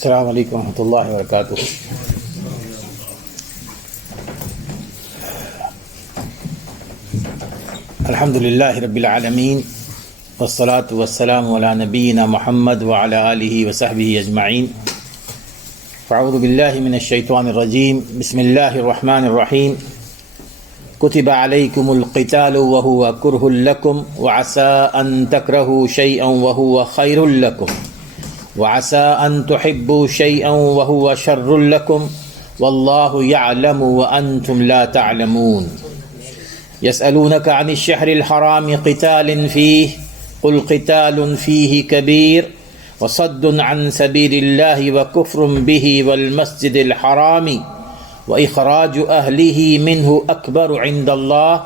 السلام علیکم ورحمۃ اللہ وبرکاتہ۔ الحمد للہ رب العالمین والصلاة والسلام علی نبینا محمد وعلی آلہ وصحبہ اجمعین۔ فاعوذ باللہ من الشیطان الرجیم، بسم اللہ الرحمن الرحیم۔ کتب علیکم القتال وہو کرہ لکم وعسى ان تکرہوا شیئا وہو خیر لکم وعسى ان تحبوا شيئا وهو شر لكم والله يعلم وانتم لا تعلمون۔ يسألونك عن الشهر الحرام قتال فيه قل قتال فيه كبير وصد عن سبيل الله وكفر به والمسجد الحرام وإخراج أهله منه أكبر عند الله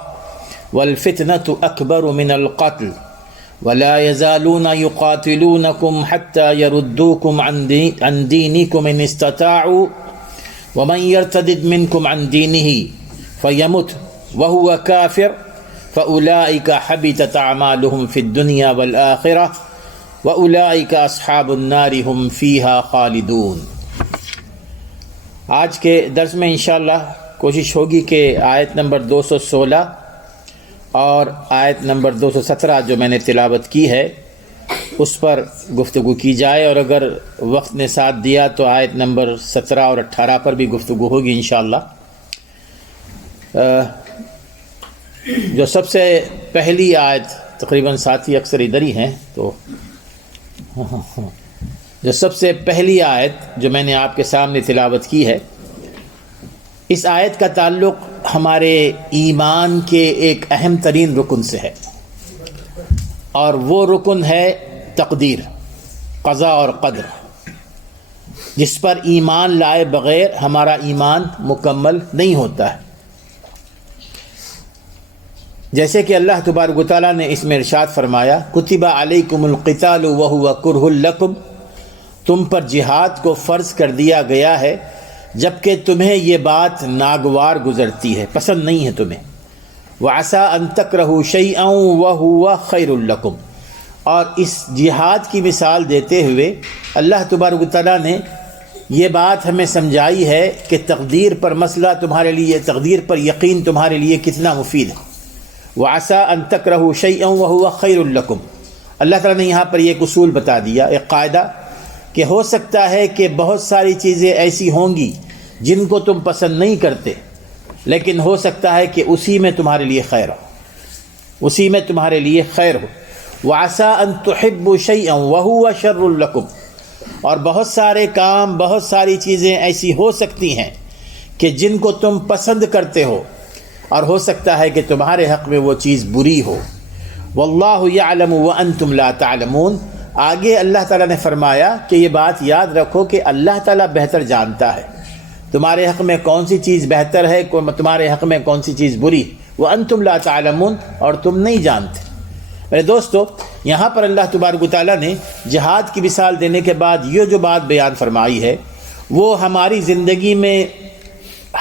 والفتنة أكبر من القتل ولا يزالون يقاتلونكم حتى يردوكم عن دينكم إن استطاعوا ومن يرتد منكم عن دينه فيمت وهو كافر فأولئك حبطت أعمالهم في الدنيا والآخرة وأولئك أصحاب النار هم فيها خالدون۔ آج کے درس میں انشاءاللہ کوشش ہوگی کہ آیت نمبر 216 اور آیت نمبر 217 جو میں نے تلاوت کی ہے اس پر گفتگو کی جائے، اور اگر وقت نے ساتھ دیا تو آیت نمبر 17 اور 18 پر بھی گفتگو ہوگی انشاءاللہ۔ جو سب سے پہلی آیت، تقریباً ساتھی اکثر ادھر ہی ہیں، تو جو سب سے پہلی آیت جو میں نے آپ کے سامنے تلاوت کی ہے، اس آیت کا تعلق ہمارے ایمان کے ایک اہم ترین رکن سے ہے، اور وہ رکن ہے تقدیر، قضاء اور قدر، جس پر ایمان لائے بغیر ہمارا ایمان مکمل نہیں ہوتا ہے۔ جیسے کہ اللہ تبارک و تعالیٰ نے اس میں ارشاد فرمایا، کتب علیکم القتال وہو کرہ لکم، تم پر جہاد کو فرض کر دیا گیا ہے جبکہ تمہیں یہ بات ناگوار گزرتی ہے، پسند نہیں ہے تمہیں۔ وعسى ان تکرہوا شیئا وہو خیر لکم، اور اس جہاد کی مثال دیتے ہوئے اللہ تبارک و تعالیٰ نے یہ بات ہمیں سمجھائی ہے کہ تقدیر پر مسئلہ تمہارے لیے، تقدیر پر یقین تمہارے لیے کتنا مفید ہے۔ وعسى ان تکرہوا شیئا وہو خیر لکم، اللہ تعالیٰ نے یہاں پر ایک اصول بتا دیا، ایک قاعدہ، کہ ہو سکتا ہے کہ بہت ساری چیزیں ایسی ہوں گی جن کو تم پسند نہیں کرتے، لیکن ہو سکتا ہے کہ اسی میں تمہارے لیے خیر ہو، اسی میں تمہارے لیے خیر ہو۔ وعسى ان تحبوا شیئا وہو شر لکم، اور بہت سارے کام، بہت ساری چیزیں ایسی ہو سکتی ہیں کہ جن کو تم پسند کرتے ہو، اور ہو سکتا ہے کہ تمہارے حق میں وہ چیز بری ہو۔ واللہ یعلم وانتم لا تعلمون، آگے اللہ تعالیٰ نے فرمایا کہ یہ بات یاد رکھو کہ اللہ تعالیٰ بہتر جانتا ہے تمہارے حق میں کون سی چیز بہتر ہے، تمہارے حق میں کون سی چیز بری، وانتم لا تعلمون، اور تم نہیں جانتے۔ میرے دوستو، یہاں پر اللہ تبارک و تعالیٰ نے جہاد کی مثال دینے کے بعد یہ جو بات بیان فرمائی ہے، وہ ہماری زندگی میں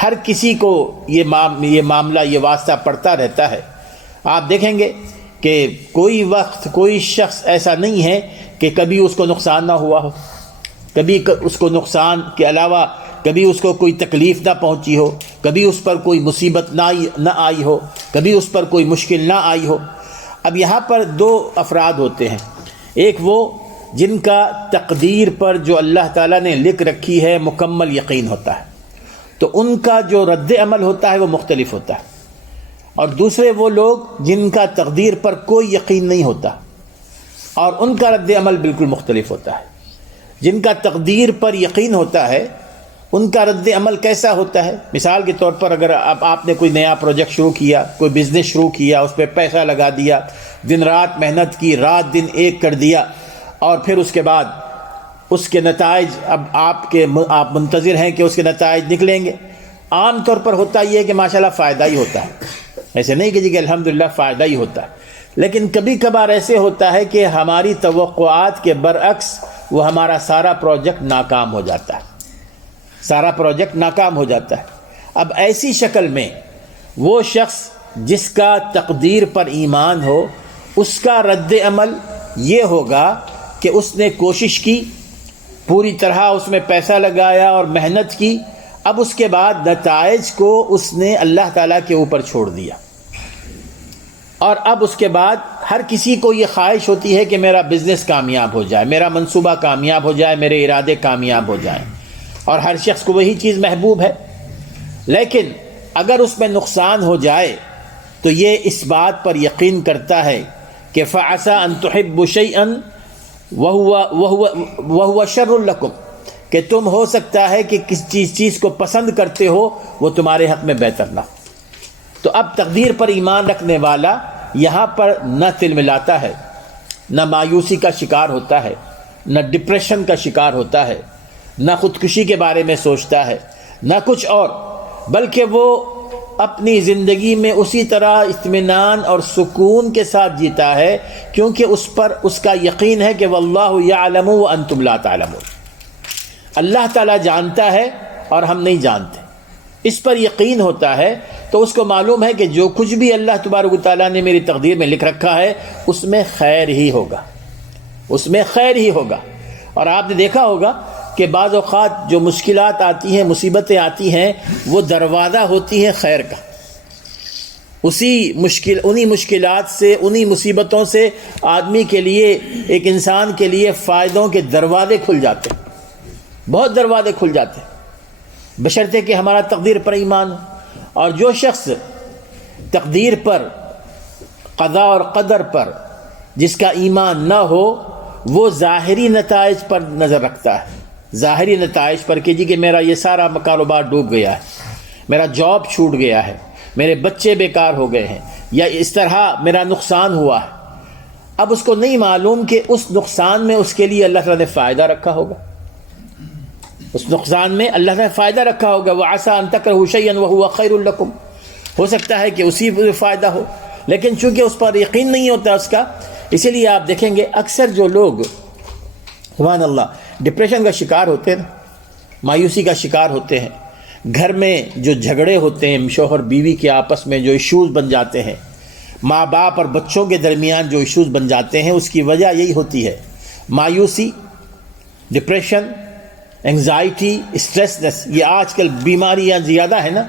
ہر کسی کو یہ معاملہ، یہ واسطہ پڑتا رہتا ہے۔ آپ دیکھیں گے کہ کوئی وقت، کوئی شخص ایسا نہیں ہے کہ کبھی اس کو نقصان نہ ہوا ہو، کبھی اس کو نقصان کے علاوہ کبھی اس کو کوئی تکلیف نہ پہنچی ہو، کبھی اس پر کوئی مصیبت نہ آئی ہو، کبھی اس پر کوئی مشکل نہ آئی ہو۔ اب یہاں پر دو افراد ہوتے ہیں، ایک وہ جن کا تقدیر پر جو اللہ تعالیٰ نے لکھ رکھی ہے مکمل یقین ہوتا ہے، تو ان کا جو رد عمل ہوتا ہے وہ مختلف ہوتا ہے، اور دوسرے وہ لوگ جن کا تقدیر پر کوئی یقین نہیں ہوتا اور ان کا رد عمل بالکل مختلف ہوتا ہے۔ جن کا تقدیر پر یقین ہوتا ہے ان کا رد عمل کیسا ہوتا ہے؟ مثال کے طور پر اگر آپ نے کوئی نیا پروجیکٹ شروع کیا، کوئی بزنس شروع کیا، اس پہ پیسہ لگا دیا، دن رات محنت کی، رات دن ایک کر دیا، اور پھر اس کے بعد اس کے نتائج اب آپ منتظر ہیں کہ اس کے نتائج نکلیں گے۔ عام طور پر ہوتا یہ ہے کہ ماشاءاللہ فائدہ ہی ہوتا ہے، ایسے نہیں کہ الحمدللہ فائدہ ہی ہوتا ہے، لیکن کبھی کبھار ایسے ہوتا ہے کہ ہماری توقعات کے برعکس وہ ہمارا سارا پروجیکٹ ناکام ہو جاتا ہے، سارا پروجیکٹ ناکام ہو جاتا ہے۔ اب ایسی شکل میں وہ شخص جس کا تقدیر پر ایمان ہو، اس کا رد عمل یہ ہوگا کہ اس نے کوشش کی پوری طرح اس میں پیسہ لگایا اور محنت کی، اب اس کے بعد نتائج کو اس نے اللہ تعالیٰ کے اوپر چھوڑ دیا، اور اب اس کے بعد ہر کسی کو یہ خواہش ہوتی ہے کہ میرا بزنس کامیاب ہو جائے، میرا منصوبہ کامیاب ہو جائے، میرے ارادے کامیاب ہو جائیں، اور ہر شخص کو وہی چیز محبوب ہے۔ لیکن اگر اس میں نقصان ہو جائے تو یہ اس بات پر یقین کرتا ہے کہ فَعَسَىٰ أَن تُحِبُّوا شَيْئًا وَهُوَ شَرٌّ لَكُمْ، کہ تم ہو سکتا ہے کہ کس چیز کو پسند کرتے ہو وہ تمہارے حق میں بہتر نہ ہو۔ تو اب تقدیر پر ایمان رکھنے والا یہاں پر نہ تل ملاتا ہے، نہ مایوسی کا شکار ہوتا ہے، نہ ڈپریشن کا شکار ہوتا ہے، نہ خودکشی کے بارے میں سوچتا ہے، نہ کچھ اور، بلکہ وہ اپنی زندگی میں اسی طرح اطمینان اور سکون کے ساتھ جیتا ہے، کیونکہ اس پر اس کا یقین ہے کہ واللہ یعلم وانتم لا تعلمون، اللہ تعالیٰ جانتا ہے اور ہم نہیں جانتے۔ اس پر یقین ہوتا ہے تو اس کو معلوم ہے کہ جو کچھ بھی اللہ تبارک و تعالیٰ نے میری تقدیر میں لکھ رکھا ہے اس میں خیر ہی ہوگا، اس میں خیر ہی ہوگا۔ اور آپ نے دیکھا ہوگا کہ بعض اوقات جو مشکلات آتی ہیں، مصیبتیں آتی ہیں، وہ دروازہ ہوتی ہیں خیر کا۔ انہی مشکلات سے، انہی مصیبتوں سے آدمی کے لیے، ایک انسان کے لیے فائدوں کے دروازے کھل جاتے ہیں، بہت دروازے کھل جاتے ہیں، بشرطے کہ ہمارا تقدیر پر ایمان ہو۔ اور جو شخص تقدیر پر، قضاء اور قدر پر جس کا ایمان نہ ہو، وہ ظاہری نتائج پر نظر رکھتا ہے، ظاہری نتائج پر کہ جی کہ میرا یہ سارا کاروبار ڈوب گیا ہے، میرا جاب چھوٹ گیا ہے، میرے بچے بیکار ہو گئے ہیں، یا اس طرح میرا نقصان ہوا ہے۔ اب اس کو نہیں معلوم کہ اس نقصان میں اس کے لیے اللہ تعالیٰ نے فائدہ رکھا ہوگا، اس نقصان میں اللہ نے فائدہ رکھا ہوگا۔ وَعَسَىٰ أَن تَكْرَهُوا شَيْئًا وَهُوَ خَيْرٌ لَكُمْ، ہو سکتا ہے کہ اسی میں فائدہ ہو، لیکن چونکہ اس پر یقین نہیں ہوتا اس کا، اسی لیے آپ دیکھیں گے اکثر جو لوگ سبحان اللہ ڈپریشن کا شکار ہوتے ہیں، مایوسی کا شکار ہوتے ہیں، گھر میں جو جھگڑے ہوتے ہیں شوہر بیوی کے آپس میں، جو ایشوز بن جاتے ہیں، ماں باپ اور بچوں کے درمیان جو ایشوز بن جاتے ہیں، اس کی وجہ یہی ہوتی ہے مایوسی، ڈپریشن، انگزائٹی، اسٹریسنس۔ یہ آج کل بیماریاں زیادہ ہیں نا،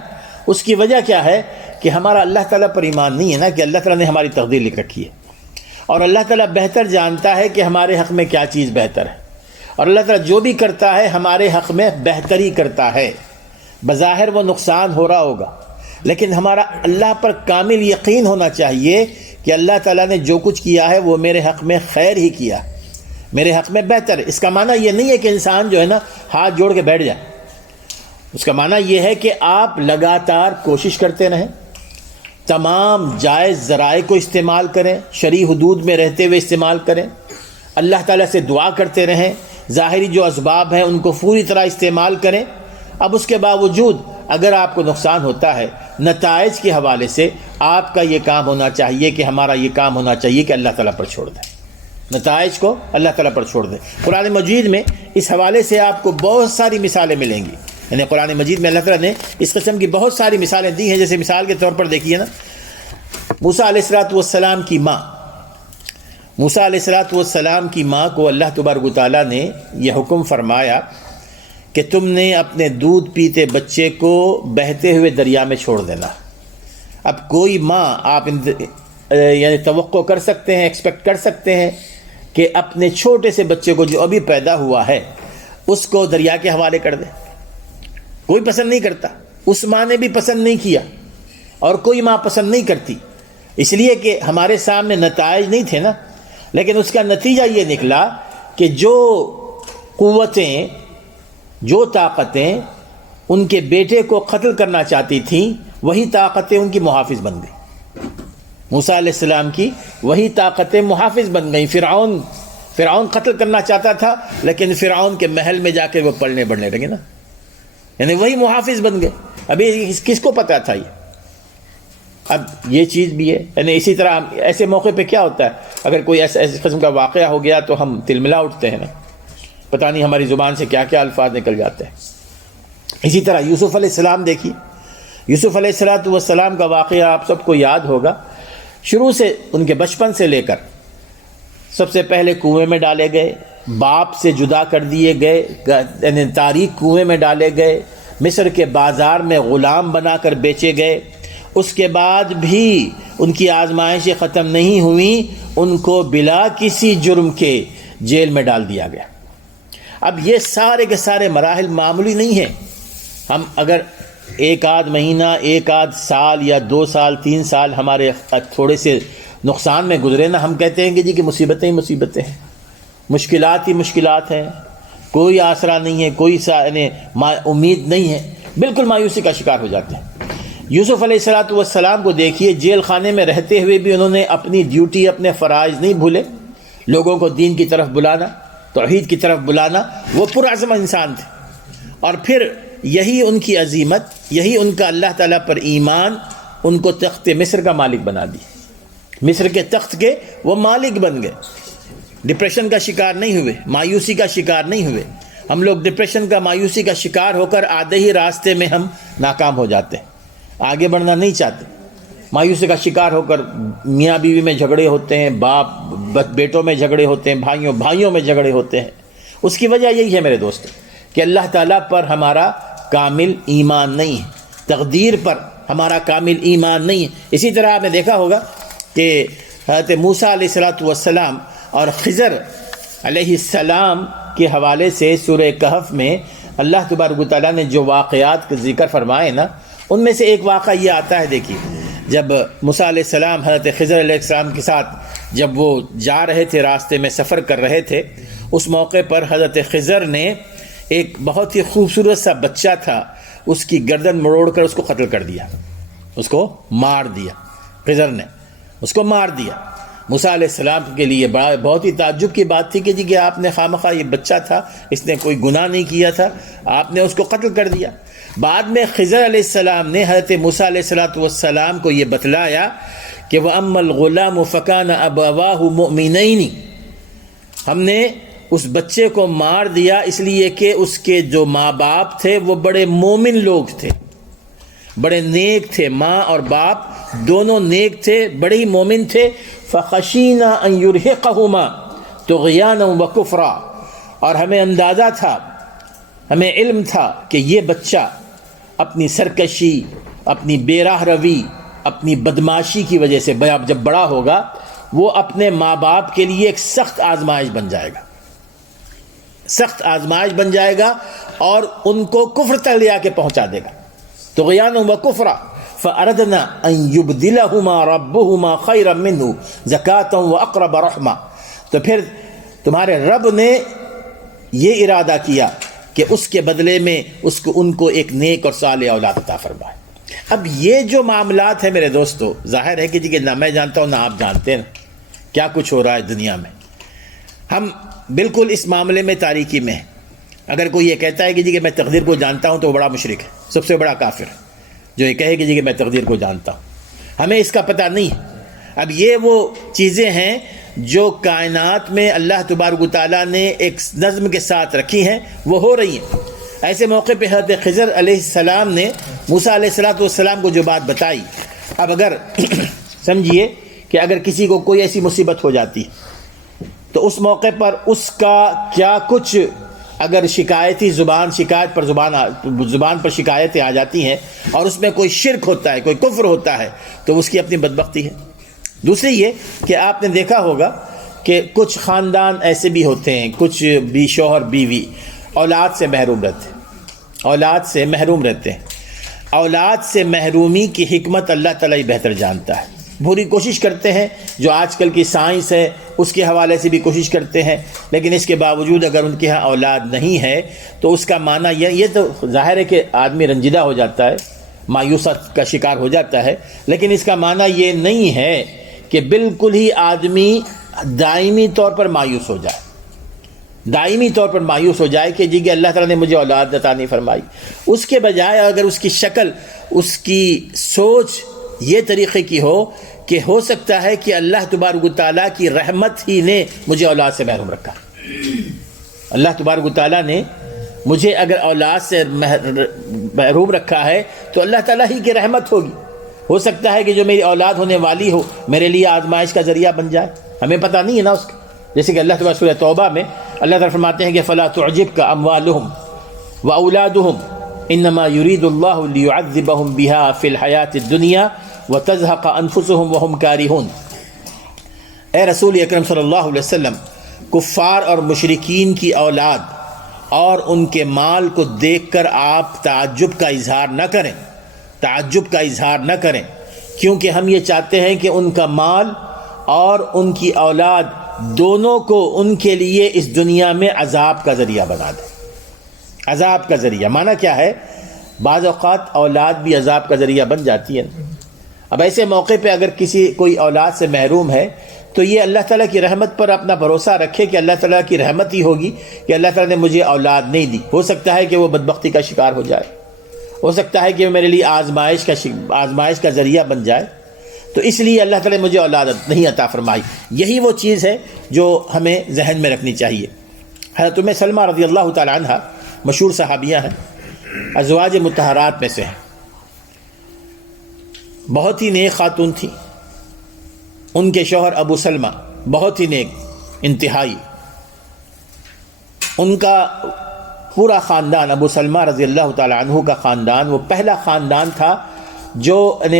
اس کی وجہ کیا ہے کہ ہمارا اللہ تعالیٰ پر ایمان نہیں ہے نا، کہ اللہ تعالیٰ نے ہماری تقدیر لکھ رکھی ہے، اور اللہ تعالیٰ بہتر جانتا ہے کہ ہمارے حق میں کیا چیز بہتر ہے، اور اللہ تعالیٰ جو بھی کرتا ہے ہمارے حق میں بہتری کرتا ہے۔ بظاہر وہ نقصان ہو رہا ہوگا، لیکن ہمارا اللہ پر کامل یقین ہونا چاہیے کہ اللہ تعالیٰ نے جو کچھ کیا ہے وہ میرے حق میں خیر ہی کیا، میرے حق میں بہتر ہے۔ اس کا معنی یہ نہیں ہے کہ انسان جو ہے نا ہاتھ جوڑ کے بیٹھ جائے، اس کا معنی یہ ہے کہ آپ لگاتار کوشش کرتے رہیں، تمام جائز ذرائع کو استعمال کریں، شرعی حدود میں رہتے ہوئے استعمال کریں، اللہ تعالیٰ سے دعا کرتے رہیں، ظاہری جو اسباب ہیں ان کو پوری طرح استعمال کریں۔ اب اس کے باوجود اگر آپ کو نقصان ہوتا ہے نتائج کے حوالے سے، آپ کا یہ کام ہونا چاہیے کہ ہمارا یہ کام ہونا چاہیے کہ اللہ تعالیٰ پر چھوڑ دیں، نتائج کو اللہ تعالیٰ پر چھوڑ دیں۔ قرآن مجید میں اس حوالے سے آپ کو بہت ساری مثالیں ملیں گی، یعنی قرآن مجید میں اللہ تعالیٰ نے اس قسم کی بہت ساری مثالیں دی ہیں۔ جیسے مثال کے طور پر دیکھیے نا، موسیٰ علیہ السلام کی ماں، موسیٰ علیہ السلام کی ماں کو اللہ تبارک و تعالیٰ نے یہ حکم فرمایا کہ تم نے اپنے دودھ پیتے بچے کو بہتے ہوئے دریا میں چھوڑ دینا۔ اب کوئی ماں، آپ یعنی توقع کر سکتے ہیں، ایکسپیکٹ کر سکتے ہیں کہ اپنے چھوٹے سے بچے کو جو ابھی پیدا ہوا ہے اس کو دریا کے حوالے کر دے؟ کوئی پسند نہیں کرتا، اس ماں نے بھی پسند نہیں کیا، اور کوئی ماں پسند نہیں کرتی، اس لیے کہ ہمارے سامنے نتائج نہیں تھے نا۔ لیکن اس کا نتیجہ یہ نکلا کہ جو قوتیں، جو طاقتیں ان کے بیٹے کو قتل کرنا چاہتی تھیں، وہی طاقتیں ان کی محافظ بن گئیں۔ موسیٰ علیہ السلام کی وہی طاقتیں محافظ بن گئیں۔ فرعون قتل کرنا چاہتا تھا، لیکن فرعون کے محل میں جا کے وہ پلنے بڑھنے لگے نا، یعنی وہی محافظ بن گئے۔ ابھی کس کو پتا تھا یہ؟ اب یہ چیز بھی ہے، یعنی اسی طرح ایسے موقع پہ کیا ہوتا ہے، اگر کوئی ایسے قسم کا واقعہ ہو گیا تو ہم تلملا اٹھتے ہیں نا، پتہ نہیں ہماری زبان سے کیا کیا الفاظ نکل جاتے ہیں۔ اسی طرح یوسف علیہ السلام دیکھیے، یوسف علیہ السلام کا واقعہ آپ سب کو یاد ہوگا۔ شروع سے ان کے بچپن سے لے کر سب سے پہلے کنویں میں ڈالے گئے، باپ سے جدا کر دیے گئے، یعنی تاریک کنویں میں ڈالے گئے، مصر کے بازار میں غلام بنا کر بیچے گئے، اس کے بعد بھی ان کی آزمائشیں ختم نہیں ہوئیں، ان کو بلا کسی جرم کے جیل میں ڈال دیا گیا۔ اب یہ سارے کے سارے مراحل معمولی نہیں ہیں۔ ہم اگر ایک آدھ مہینہ، ایک آدھ سال یا 2 سال 3 سال ہمارے تھوڑے سے نقصان میں گزرے نا، ہم کہتے ہیں کہ جی کہ مصیبتیں ہی مصیبتیں ہیں، مشکلات ہی مشکلات ہیں، کوئی آسرا نہیں ہے، کوئی امید نہیں ہے، بالکل مایوسی کا شکار ہو جاتے ہیں۔ یوسف علیہ السلام کو دیکھیے، جیل خانے میں رہتے ہوئے بھی انہوں نے اپنی ڈیوٹی، اپنے فرائض نہیں بھولے، لوگوں کو دین کی طرف بلانا، توحید کی طرف بلانا، وہ پرعزم انسان تھے۔ اور پھر یہی ان کی عظیمت، یہی ان کا اللہ تعالیٰ پر ایمان ان کو تخت مصر کا مالک بنا دی، مصر کے تخت کے وہ مالک بن گئے، ڈپریشن کا شکار نہیں ہوئے، مایوسی کا شکار نہیں ہوئے۔ ہم لوگ ڈپریشن کا، مایوسی کا شکار ہو کر آدھے ہی راستے میں ہم ناکام ہو جاتے ہیں، آگے بڑھنا نہیں چاہتے، مایوسی کا شکار ہو کر میاں بیوی میں جھگڑے ہوتے ہیں، باپ بیٹوں میں جھگڑے ہوتے ہیں، بھائیوں میں جھگڑے ہوتے ہیں۔ اس کی وجہ یہی ہے میرے دوست کہ اللہ تعالیٰ پر ہمارا کامل ایمان نہیں ہے، تقدیر پر ہمارا کامل ایمان نہیں ہے۔ اسی طرح آپ نے دیکھا ہوگا کہ حضرت موسیٰ علیہ السلام اور خضر علیہ السلام کے حوالے سے سورہ کہف میں اللہ تبارک و تعالیٰ نے جو واقعات کا ذکر فرمائے نا، ان میں سے ایک واقعہ یہ آتا ہے، دیکھیے جب موسیٰ علیہ السلام حضرت خضر علیہ السلام کے ساتھ جب وہ جا رہے تھے، راستے میں سفر کر رہے تھے، اس موقع پر حضرت خضر نے ایک بہت ہی خوبصورت سا بچہ تھا، اس کی گردن مروڑ کر اس کو قتل کر دیا، اس کو مار دیا، خضر نے اس کو مار دیا۔ موسیٰ علیہ السلام کے لیے بہت ہی تعجب کی بات تھی کہ جی کہ آپ نے خواہ یہ بچہ تھا، اس نے کوئی گناہ نہیں کیا تھا، آپ نے اس کو قتل کر دیا۔ بعد میں خضر علیہ السلام نے حضرت موسیٰ علیہ السلام کو یہ بتلایا کہ وَأَمَّا الْغُلَامُ فَكَانَ أَبَوَاهُ مُؤْمِنَيْنِ، ہم نے اس بچے کو مار دیا اس لیے کہ اس کے جو ماں باپ تھے وہ بڑے مومن لوگ تھے، بڑے نیک تھے، ماں اور باپ دونوں نیک تھے، بڑے ہی مومن تھے۔ فَخَشِينَا أَن يُرْهِقَهُمَا طُغْيَانًا وَكُفْرًا، اور ہمیں اندازہ تھا، ہمیں علم تھا کہ یہ بچہ اپنی سرکشی، اپنی بے راہ روی، اپنی بدماشی کی وجہ سے جب بڑا ہوگا وہ اپنے ماں باپ کے لیے ایک سخت آزمائش بن جائے گا، سخت آزمائش بن جائے گا، اور ان کو کفر تک لے آ کے پہنچا دے گا۔ طغیان و کفرا فاردنا ان یبدلہما ربہما خیرا منہ زکاۃ و اقرب رحمہ، تو پھر تمہارے رب نے یہ ارادہ کیا کہ اس کے بدلے میں ان کو ایک نیک اور صالح اولاد عطا فرمائے۔ اب یہ جو معاملات ہیں میرے دوستو، ظاہر ہے کہ جی کہ نہ میں جانتا ہوں نہ آپ جانتے ہیں کیا کچھ ہو رہا ہے دنیا میں، ہم بالکل اس معاملے میں تاریکی میں ہیں۔ اگر کوئی یہ کہتا ہے کہ جی کہ میں تقدیر کو جانتا ہوں تو وہ بڑا مشرک ہے، سب سے بڑا کافر ہے جو یہ کہے کہ جی کہ میں تقدیر کو جانتا ہوں، ہمیں اس کا پتہ نہیں ہے۔ اب یہ وہ چیزیں ہیں جو کائنات میں اللہ تبارک و تعالیٰ نے ایک نظم کے ساتھ رکھی ہیں، وہ ہو رہی ہیں۔ ایسے موقع پہ حضرت خضر علیہ السلام نے موسیٰ علیہ السلام کو جو بات بتائی، اب اگر سمجھیے کہ اگر کسی کو کوئی ایسی مصیبت ہو جاتی تو اس موقع پر اس کا کیا کچھ، اگر شکایتی شکایت پر زبان پر شکایتیں آ جاتی ہیں اور اس میں کوئی شرک ہوتا ہے، کوئی کفر ہوتا ہے، تو اس کی اپنی بدبختی ہے۔ دوسری یہ کہ آپ نے دیکھا ہوگا کہ کچھ خاندان ایسے بھی ہوتے ہیں، کچھ بھی شوہر بیوی اولاد سے محروم رہتے ہیں، اولاد سے محروم رہتے ہیں۔ اولاد سے محرومی کی حکمت اللہ تعالیٰ ہی بہتر جانتا ہے۔ پوری کوشش کرتے ہیں، جو آج کل کی سائنس ہے اس کے حوالے سے بھی کوشش کرتے ہیں، لیکن اس کے باوجود اگر ان کے ہاں اولاد نہیں ہے تو اس کا معنی یہ تو ظاہر ہے کہ آدمی رنجیدہ ہو جاتا ہے، مایوست کا شکار ہو جاتا ہے، لیکن اس کا معنی یہ نہیں ہے کہ بالکل ہی آدمی دائمی طور پر مایوس ہو جائے، دائمی طور پر مایوس ہو جائے کہ جی کہ اللہ تعالیٰ نے مجھے اولاد عطا نہیں فرمائی۔ اس کے بجائے اگر اس کی شکل، اس کی سوچ یہ طریقے کی ہو کہ ہو سکتا ہے کہ اللہ تبارک و تعالیٰ کی رحمت ہی نے مجھے اولاد سے محروم رکھا، اللہ تبارک و تعالیٰ نے مجھے اگر اولاد سے محروم رکھا ہے تو اللہ تعالیٰ ہی کی رحمت ہوگی۔ ہو سکتا ہے کہ جو میری اولاد ہونے والی ہو میرے لیے آزمائش کا ذریعہ بن جائے، ہمیں پتہ نہیں ہے نا اس کا۔ جیسے کہ اللہ تعالیٰ سورہ توبہ میں اللہ تعالیٰ فرماتے ہیں کہ فلا تعجبک اموالہم واولادہم انما یرید اللہ لیعذبہم بہا فی الحیاۃ الدنیا وتزہق انفسہم وہم کارہون۔ اے رسول اکرم صلی اللہ علیہ وسلم، کفار اور مشرکین کی اولاد اور ان کے مال کو دیکھ کر آپ تعجب کا اظہار نہ کریں، کیونکہ ہم یہ چاہتے ہیں کہ ان کا مال اور ان کی اولاد دونوں کو ان کے لیے اس دنیا میں عذاب کا ذریعہ بنا دیں۔ عذاب کا ذریعہ معنی کیا ہے؟ بعض اوقات اولاد بھی عذاب کا ذریعہ بن جاتی ہے۔ اب ایسے موقع پہ اگر کوئی اولاد سے محروم ہے تو یہ اللہ تعالیٰ کی رحمت پر اپنا بھروسہ رکھے کہ اللہ تعالیٰ کی رحمت ہی ہوگی کہ اللہ تعالیٰ نے مجھے اولاد نہیں دی۔ ہو سکتا ہے کہ وہ بدبختی کا شکار ہو جائے، ہو سکتا ہے کہ وہ میرے لیے آزمائش کا ذریعہ بن جائے، تو اس لیے اللہ تعالیٰ نے مجھے اولاد نہیں عطا فرمائی۔ یہی وہ چیز ہے جو ہمیں ذہن میں رکھنی چاہیے۔ حضرت ام سلمہ رضی اللہ تعالی عنہ مشہور صحابیہ ہیں، ازواج مطہرات میں سے ہیں، بہت ہی نیک خاتون تھی۔ ان کے شوہر ابو سلمہ بہت ہی نیک، انتہائی۔ ان کا پورا خاندان، ابو سلمہ رضی اللہ تعالی عنہ کا خاندان، وہ پہلا خاندان تھا جو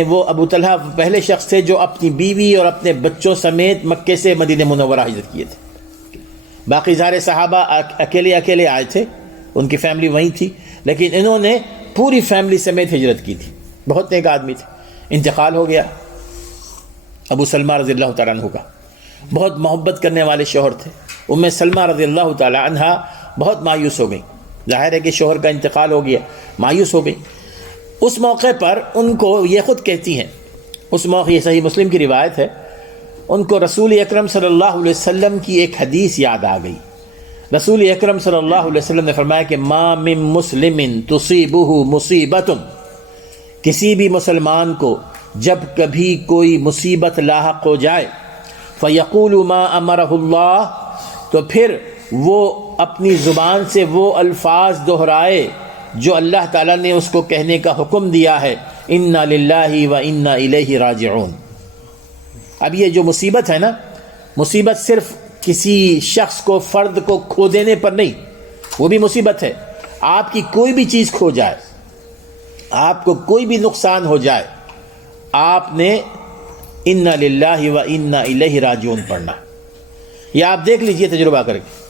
وہ ابو طلحہ پہلے شخص تھے جو اپنی بیوی اور اپنے بچوں سمیت مکے سے مدینہ منورہ ہجرت کیے تھے۔ باقی سارے صحابہ اکیلے آئے تھے، ان کی فیملی وہیں تھی، لیکن انہوں نے پوری فیملی سمیت ہجرت کی تھی۔ بہت نیک آدمی تھے۔ انتقال ہو گیا ابو سلمہ رضی اللہ تعالیٰ عنہ کا۔ بہت محبت کرنے والے شوہر تھے۔ ام سلمہ رضی اللہ تعالیٰ عنہ بہت مایوس ہو گئی، ظاہر ہے کہ شوہر کا انتقال ہو گیا، مایوس ہو گئی۔ اس موقع پر ان کو یہ خود کہتی ہیں، اس موقع یہ صحیح مسلم کی روایت ہے، ان کو رسول اکرم صلی اللہ علیہ وسلم کی ایک حدیث یاد آ گئی۔ رسول اکرم صلی اللہ علیہ وسلم نے فرمایا کہ ما من مسلم تصیبہ مصیبت، کسی بھی مسلمان کو جب کبھی کوئی مصیبت لاحق ہو جائے، فیقول ما امرہ اللہ، تو پھر وہ اپنی زبان سے وہ الفاظ دہرائے جو اللہ تعالیٰ نے اس کو کہنے کا حکم دیا ہے، انا للہ و انا الیہ راجعون۔ اب یہ جو مصیبت ہے نا، مصیبت صرف کسی شخص کو، فرد کو کھو دینے پر نہیں، وہ بھی مصیبت ہے۔ آپ کی کوئی بھی چیز کھو جائے، آپ کو کوئی بھی نقصان ہو جائے، آپ نے انا للہ و انا الیہ راجعون پڑھنا۔ یہ آپ دیکھ لیجئے تجربہ کر کے،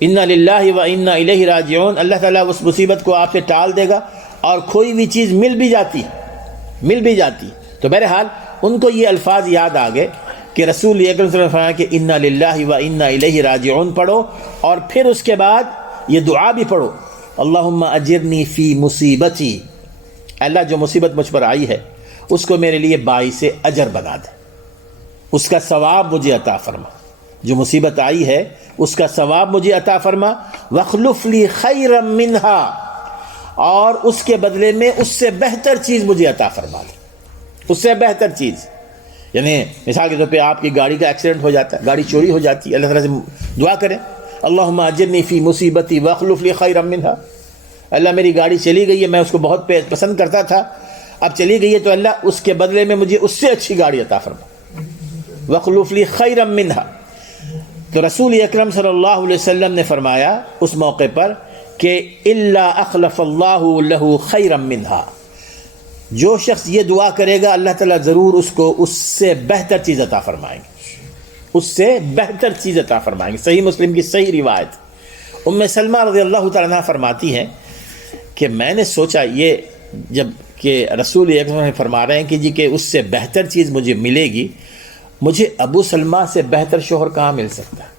انا للہ و انا الیہ راجعون، اللہ تعالیٰ اس مصیبت کو آپ سے ٹال دے گا، اور کوئی بھی چیز مل بھی جاتی۔ تو بہرحال ان کو یہ الفاظ یاد آ گئے کہ رسول اکرم صلی اللہ علیہ وسلم نے فرمایا کہ انا للہ و انا الیہ راجعون پڑھو، اور پھر اس کے بعد یہ دعا بھی پڑھو، اللہم اجرنی فی مصیبتی، اللہ جو مصیبت مجھ پر آئی ہے اس کو میرے لیے باعث اجر بنا دے، اس کا ثواب مجھے عطا فرما، جو مصیبت آئی ہے اس کا ثواب مجھے عطا فرما، واخلف لی خیرا منہا، اور اس کے بدلے میں اس سے بہتر چیز مجھے عطا فرما دے، اس سے بہتر چیز۔ یعنی مثال کے طور پہ آپ کی گاڑی کا ایکسیڈنٹ ہو جاتا ہے، گاڑی چوری ہو جاتی ہے، اللہ تعالیٰ سے دعا کریں اللہم اجرنی فی مصیبتی واخلف لی خیرا منہا، اللہ میری گاڑی چلی گئی ہے، میں اس کو بہت پسند کرتا تھا، اب چلی گئی ہے، تو اللہ اس کے بدلے میں مجھے اس سے اچھی گاڑی عطا فرما، واخلف لی خیرا منہا۔ تو رسول اکرم صلی اللہ علیہ وسلم نے فرمایا اس موقع پر کہ الا اخلف اللہ لہ خیرا منہا، جو شخص یہ دعا کرے گا اللہ تعالیٰ ضرور اس کو اس سے بہتر چیز عطا فرمائیں گے، اس سے بہتر چیز عطا فرمائیں گے۔ صحیح مسلم کی صحیح روایت۔ ام سلمہ رضی اللہ تعالیٰ عنہ فرماتی ہیں کہ میں نے سوچا، یہ جب کہ رسول اکرم فرما رہے ہیں کہ جی کہ اس سے بہتر چیز مجھے ملے گی، مجھے ابو سلمہ سے بہتر شوہر کہاں مل سکتا ہے؟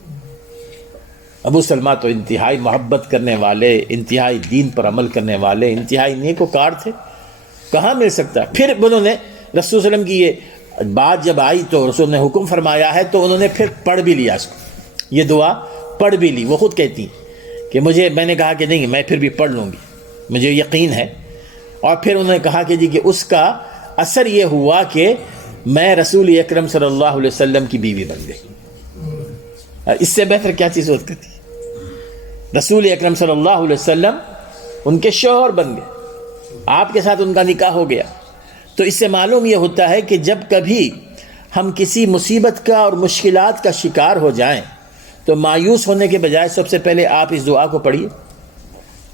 ابو سلمہ تو انتہائی محبت کرنے والے، انتہائی دین پر عمل کرنے والے، انتہائی نیکوکار تھے، کہاں مل سکتا ہے؟ پھر انہوں نے رسول صلی اللہ علیہ وسلم کی یہ بات جب آئی تو رسول نے حکم فرمایا ہے، تو انہوں نے پھر پڑھ بھی لیا اس کو، یہ دعا پڑھ بھی لی۔ وہ خود کہتی کہ میں نے کہا کہ نہیں، میں پھر بھی پڑھ لوں گی، مجھے یقین ہے۔ اور پھر انہوں نے کہا کہ جی کہ اس کا اثر یہ ہوا کہ میں رسول اکرم صلی اللہ علیہ وسلم کی بیوی بن گئی۔ اس سے بہتر کیا چیز ہو سکتی؟ رسول اکرم صلی اللہ علیہ وسلم ان کے شوہر بن گئے، آپ کے ساتھ ان کا نکاح ہو گیا۔ تو اس سے معلوم یہ ہوتا ہے کہ جب کبھی ہم کسی مصیبت کا اور مشکلات کا شکار ہو جائیں تو مایوس ہونے کے بجائے سب سے پہلے آپ اس دعا کو پڑھیے،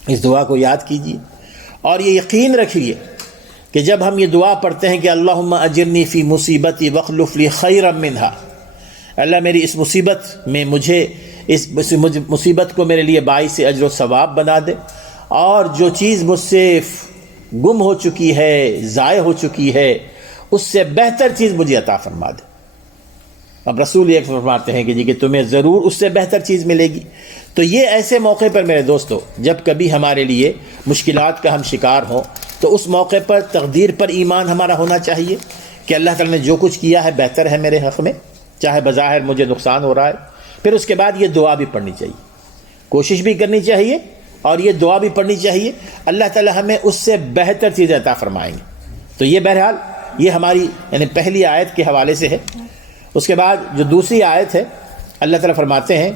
اس دعا کو یاد کیجیے، اور یہ یقین رکھیے کہ جب ہم یہ دعا پڑھتے ہیں کہ اللہم اجرنی فی مصیبتی واخلف لی خیرا منہا، اللہ میری اس مصیبت میں مجھے اس مصیبت کو میرے لیے باعث اجر و ثواب بنا دے، اور جو چیز مجھ سے گم ہو چکی ہے، ضائع ہو چکی ہے، اس سے بہتر چیز مجھے عطا فرما دے۔ اب رسول ایک فرماتے ہیں کہ تمہیں ضرور اس سے بہتر چیز ملے گی۔ تو یہ ایسے موقع پر میرے دوستو، جب کبھی ہمارے لیے مشکلات کا ہم شکار ہوں، تو اس موقع پر تقدیر پر ایمان ہمارا ہونا چاہیے کہ اللہ تعالیٰ نے جو کچھ کیا ہے بہتر ہے میرے حق میں، چاہے بظاہر مجھے نقصان ہو رہا ہے۔ پھر اس کے بعد یہ دعا بھی پڑھنی چاہیے، کوشش بھی کرنی چاہیے، اور یہ دعا بھی پڑھنی چاہیے، اللہ تعالیٰ ہمیں اس سے بہتر چیزیں عطا فرمائیں گے۔ تو یہ بہرحال یہ ہماری یعنی پہلی آیت کے حوالے سے ہے۔ اس کے بعد جو دوسری آیت ہے، اللہ تعالیٰ فرماتے ہیں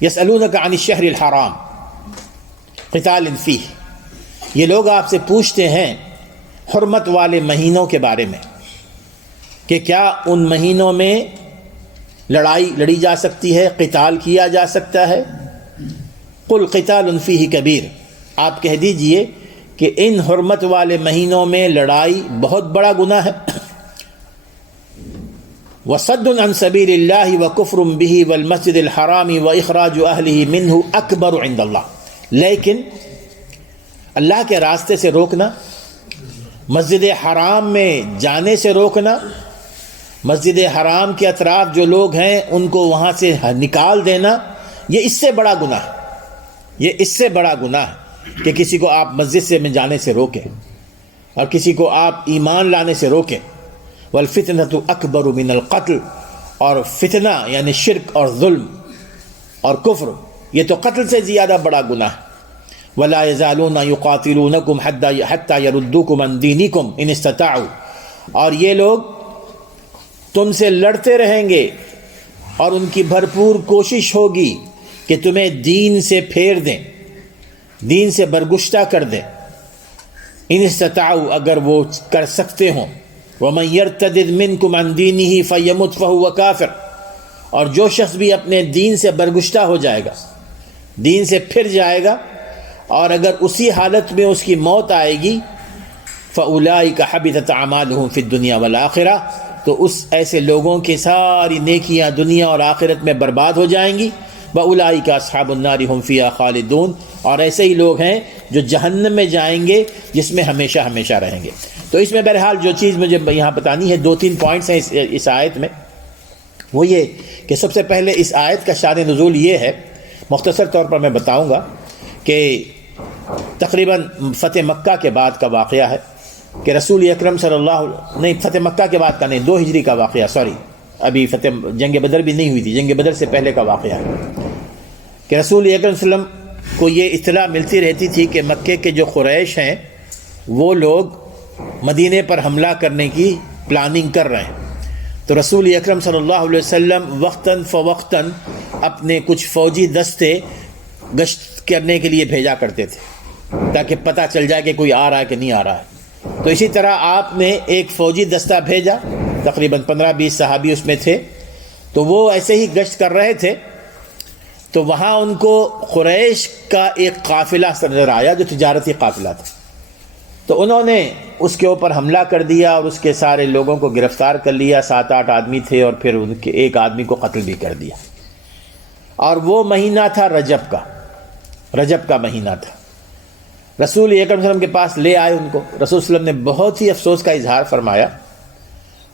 یسألونک عن الشہر الحرام قتال فیہ، یہ لوگ آپ سے پوچھتے ہیں حرمت والے مہینوں کے بارے میں کہ کیا ان مہینوں میں لڑائی لڑی جا سکتی ہے، قتال کیا جا سکتا ہے؟ قل قتال فیہ کبیر، آپ کہہ دیجئے کہ ان حرمت والے مہینوں میں لڑائی بہت بڑا گناہ ہے۔ وصد عن سبیل اللہ وکفر بہ والمسجد الحرام واخراج اہلہ منہ اکبر عند اللہ، لیکن اللہ کے راستے سے روکنا، مسجد حرام میں جانے سے روکنا، مسجد حرام کے اطراف جو لوگ ہیں ان کو وہاں سے نکال دینا، یہ اس سے بڑا گناہ ہے، یہ اس سے بڑا گناہ ہے کہ کسی کو آپ مسجد سے میں جانے سے روکیں اور کسی کو آپ ایمان لانے سے روکیں۔ والفتنة اکبر من القتل، اور فتنہ یعنی شرک اور ظلم اور کفر، یہ تو قتل سے زیادہ بڑا گناہ ہے۔ ولا يزالون يقاتلونكم حتى يردوكم عن دينكم ان استطاعوا، اور یہ لوگ تم سے لڑتے رہیں گے اور ان کی بھرپور کوشش ہوگی کہ تمہیں دین سے پھیر دیں، دین سے برگشتہ کر دیں۔ ان استطاعوا، اگر وہ کر سکتے ہوں۔ وَمَن يَرْتَدِدْ مِنْكُمْ عَنْ دِينِهِ فَيَمُتْ فَهُوَ كَافِرٌ، اور جو شخص بھی اپنے دین سے برگشتہ ہو جائے گا، دین سے پھر جائے گا، اور اگر اسی حالت میں اس کی موت آئے گی، فَأُولَٰئِكَ حَبِطَتْ أَعْمَالُهُمْ فِي الدُّنْيَا وَالْآخِرَةِ، تو اس ایسے لوگوں کی ساری نیکیاں دنیا اور آخرت میں برباد ہو جائیں گی۔ وَأُولَٰئِكَ أَصْحَابُ النَّارِ هُمْ فِيهَا خَالِدُونَ، اور ایسے ہی لوگ ہیں جو جہنم میں جائیں گے جس میں ہمیشہ ہمیشہ رہیں گے۔ تو اس میں بہرحال جو چیز مجھے یہاں بتانی ہے، 2-3 پوائنٹس ہیں اس آیت میں، وہ یہ کہ سب سے پہلے اس آیت کا شان نزول یہ ہے، مختصر طور پر میں بتاؤں گا کہ تقریباً فتح مکہ کے بعد کا واقعہ ہے کہ رسول اکرم صلی اللہ نہیں فتح مکہ کے بعد کا نہیں، 2 ہجری کا واقعہ، سوری، ابھی فتح جنگ بدر بھی نہیں ہوئی تھی، جنگ بدر سے پہلے کا واقعہ ہے کہ رسول اکرم صلی اللہ علیہ وسلم کو یہ اطلاع ملتی رہتی تھی کہ مکے کے جو قریش ہیں وہ لوگ مدینے پر حملہ کرنے کی پلاننگ کر رہے ہیں۔ تو رسول اکرم صلی اللہ علیہ وسلم وقتاً فوقتاً اپنے کچھ فوجی دستے گشت کرنے کے لیے بھیجا کرتے تھے تاکہ پتہ چل جائے کہ کوئی آ رہا ہے کہ نہیں آ رہا ہے۔ تو اسی طرح آپ نے ایک فوجی دستہ بھیجا، تقریباً 15-20 صحابی اس میں تھے، تو وہ ایسے ہی گشت کر رہے تھے، تو وہاں ان کو قریش کا ایک قافلہ نظر آیا جو تجارتی قافلہ تھا، تو انہوں نے اس کے اوپر حملہ کر دیا اور اس کے سارے لوگوں کو گرفتار کر لیا، 7-8 آدمی تھے، اور پھر ان کے ایک آدمی کو قتل بھی کر دیا۔ اور وہ مہینہ تھا رجب کا مہینہ تھا۔ رسول اکرم صلی اللہ علیہ وسلم کے پاس لے آئے ان کو، رسول صلی اللہ علیہ وسلم نے بہت ہی افسوس کا اظہار فرمایا،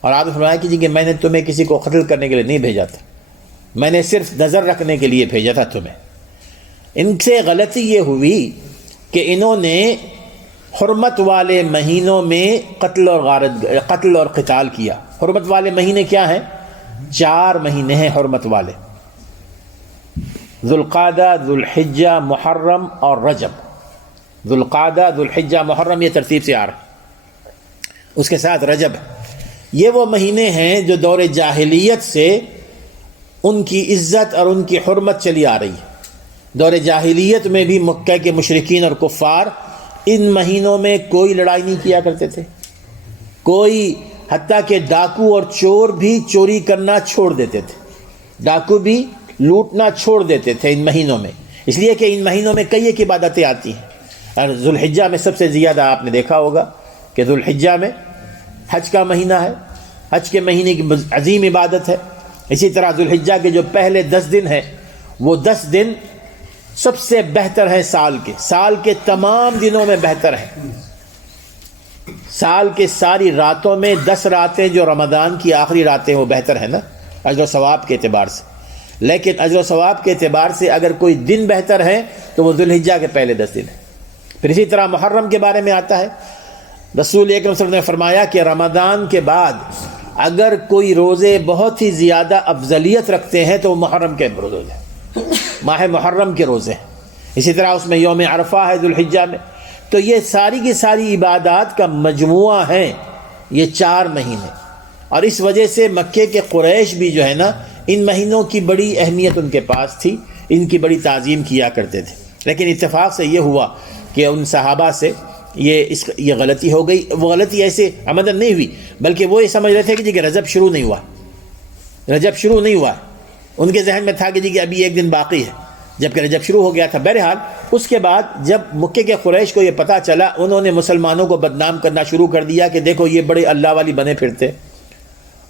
اور آپ نے فرمایا کہ میں نے تمہیں کسی کو قتل کرنے کے لیے نہیں بھیجا تھا، میں نے صرف نظر رکھنے کے لیے بھیجا تھا تمہیں۔ ان سے غلطی یہ ہوئی کہ انہوں نے حرمت والے مہینوں میں قتل اور قتال کیا۔ حرمت والے مہینے کیا ہیں؟ 4 مہینے ہیں حرمت والے، ذوالقعدہ، ذوالحجہ، محرم اور رجب۔ ذوالقعدہ، ذوالحجہ، محرم، یہ ترتیب سے آ رہا ہے، اس کے ساتھ رجب۔ یہ وہ مہینے ہیں جو دور جاہلیت سے ان کی عزت اور ان کی حرمت چلی آ رہی ہے۔ دور جاہلیت میں بھی مکہ کے مشرکین اور کفار ان مہینوں میں کوئی لڑائی نہیں کیا کرتے تھے، کوئی حتیٰ کہ ڈاکو اور چور بھی چوری کرنا چھوڑ دیتے تھے، ڈاکو بھی لوٹنا چھوڑ دیتے تھے ان مہینوں میں، اس لیے کہ ان مہینوں میں کئی ایک عبادتیں آتی ہیں، اور ذوالحجہ میں سب سے زیادہ آپ نے دیکھا ہوگا کہ ذوالحجہ میں حج کا مہینہ ہے، حج کے مہینے کی عظیم عبادت ہے۔ اسی طرح ذوالحجہ کے جو پہلے 10 دن ہیں وہ 10 دن سب سے بہتر ہیں سال کے تمام دنوں میں بہتر ہیں۔ سال کے ساری راتوں میں 10 راتیں جو رمضان کی آخری راتیں وہ بہتر ہیں نا اجر و ثواب کے اعتبار سے، لیکن اجر و ثواب کے اعتبار سے اگر کوئی دن بہتر ہے تو وہ ذوالحجہ کے پہلے 10 دن ہیں۔ پھر اسی طرح محرم کے بارے میں آتا ہے، رسول اکرم صلی اللہ علیہ وسلم نے فرمایا کہ رمضان کے بعد اگر کوئی روزے بہت ہی زیادہ افضلیت رکھتے ہیں تو وہ محرم کے روزے ہیں، ماہ محرم کے روزے ہیں۔ اسی طرح اس میں یوم عرفہ ہے ذوالحجہ میں۔ تو یہ ساری کی ساری عبادات کا مجموعہ ہیں یہ 4 مہینے، اور اس وجہ سے مکے کے قریش بھی جو ہے نا ان مہینوں کی بڑی اہمیت ان کے پاس تھی، ان کی بڑی تعظیم کیا کرتے تھے۔ لیکن اتفاق سے یہ ہوا کہ ان صحابہ سے یہ غلطی ہو گئی۔ وہ غلطی ایسے عمدن نہیں ہوئی، بلکہ وہ یہ سمجھ رہے تھے کہ رجب شروع نہیں ہوا، ان کے ذہن میں تھا کہ ابھی 1 دن باقی ہے، جبکہ رجب شروع ہو گیا تھا۔ بہرحال اس کے بعد جب مکے کے قریش کو یہ پتہ چلا، انہوں نے مسلمانوں کو بدنام کرنا شروع کر دیا کہ دیکھو یہ بڑے اللہ والی بنے پھرتے،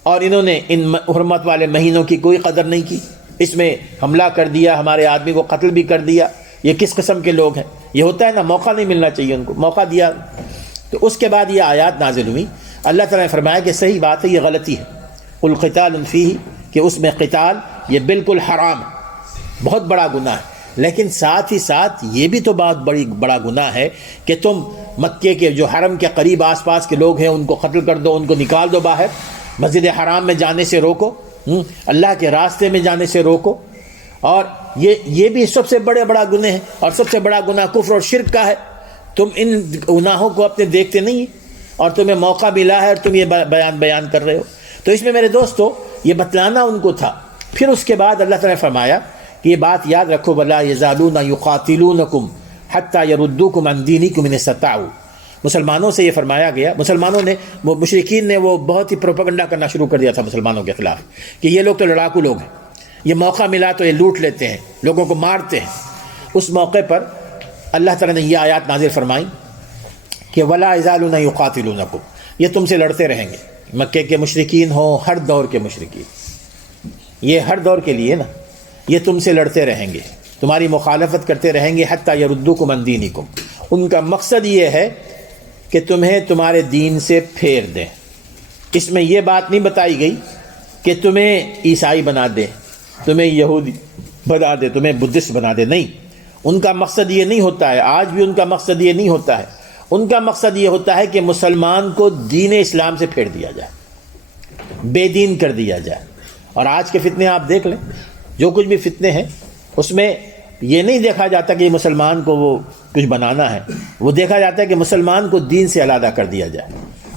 اور انہوں نے ان حرمت والے مہینوں کی کوئی قدر نہیں کی، اس میں حملہ کر دیا، ہمارے آدمی کو قتل بھی کر دیا۔ یہ کس قسم کے لوگ ہیں؟ یہ ہوتا ہے نا، موقع نہیں ملنا چاہیے ان کو، موقع دیا۔ تو اس کے بعد یہ آیات نازل ہوئی، اللہ تعالیٰ نے فرمایا کہ صحیح بات ہے، یہ غلطی ہے، قل قتال فیہ، کہ اس میں قتال یہ بالکل حرام ہے، بہت بڑا گناہ ہے۔ لیکن ساتھ ہی ساتھ یہ بھی تو بہت بڑا گناہ ہے کہ تم مکے کے جو حرم کے قریب آس پاس کے لوگ ہیں ان کو قتل کر دو، ان کو نکال دو باہر، مسجد حرام میں جانے سے روکو، اللہ کے راستے میں جانے سے روکو۔ اور یہ بھی سب سے بڑا گناہ ہے، اور سب سے بڑا گناہ کفر اور شرک کا ہے۔ تم ان گناہوں کو اپنے دیکھتے نہیں، اور تمہیں موقع ملا ہے اور تم یہ بیان کر رہے ہو۔ تو اس میں میرے دوستو یہ بتلانا ان کو تھا۔ پھر اس کے بعد اللہ تعالیٰ نے فرمایا کہ یہ بات یاد رکھو، وَلَا يَزَالُونَ يُقَاتِلُونَكُمْ حَتَّى يَرُدُّوكُمْ عَنْ دِينِكُمْ إِنِ اسْتَطَاعُوا۔ مسلمانوں سے یہ فرمایا گیا، مسلمانوں نے، مشرکین نے وہ بہت ہی پروپیگنڈا کرنا شروع کر دیا تھا مسلمانوں کے خلاف کہ یہ لوگ تو لڑاکو لوگ ہیں، یہ موقع ملا تو یہ لوٹ لیتے ہیں، لوگوں کو مارتے ہیں۔ اس موقع پر اللہ تعالیٰ نے یہ آیات نازل فرمائی کہ وَلَا يَزَالُونَ يُقَاتِلُونَكُمْ، یہ تم سے لڑتے رہیں گے، مکے کے مشرکین ہوں، ہر دور کے مشرکین، یہ ہر دور کے لیے نا، یہ تم سے لڑتے رہیں گے، تمہاری مخالفت کرتے رہیں گے، حتیٰ یردوکم عن دینکم۔ ان کا مقصد یہ ہے کہ تمہیں تمہارے دین سے پھیر دیں۔ اس میں یہ بات نہیں بتائی گئی کہ تمہیں عیسائی بنا دے، تمہیں یہودی بنا دے، تمہیں بدھسٹ بنا دے، نہیں۔ ان کا مقصد یہ نہیں ہوتا ہے، آج بھی ان کا مقصد یہ نہیں ہوتا ہے۔ ان کا مقصد یہ ہوتا ہے کہ مسلمان کو دین اسلام سے پھیر دیا جائے، بے دین کر دیا جائے۔ اور آج کے فتنے آپ دیکھ لیں، جو کچھ بھی فتنے ہیں اس میں یہ نہیں دیکھا جاتا کہ مسلمان کو وہ کچھ بنانا ہے، وہ دیکھا جاتا ہے کہ مسلمان کو دین سے علیحدہ کر دیا جائے،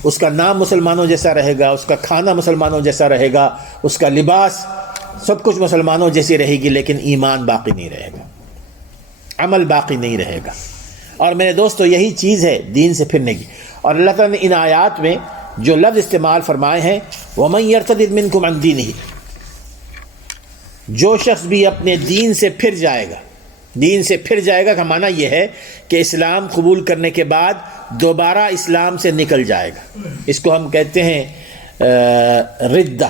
اس کا نام مسلمانوں جیسا رہے گا، اس کا کھانا مسلمانوں جیسا رہے گا، اس کا لباس سب کچھ مسلمانوں جیسی رہے گی، لیکن ایمان باقی نہیں رہے گا، عمل باقی نہیں رہے گا۔ اور میرے دوستو یہی چیز ہے دین سے پھرنے کی۔ اور اللہ تعالیٰ نے ان آیات میں جو لفظ استعمال فرمائے ہیں، وَمَن يَرْتَدِدْ مِنْكُمْ عَنْ دِينِهِ، جو شخص بھی اپنے دین سے پھر جائے گا، دین سے پھر جائے گا کا معنی یہ ہے کہ اسلام قبول کرنے کے بعد دوبارہ اسلام سے نکل جائے گا۔ اس کو ہم کہتے ہیں ردہ،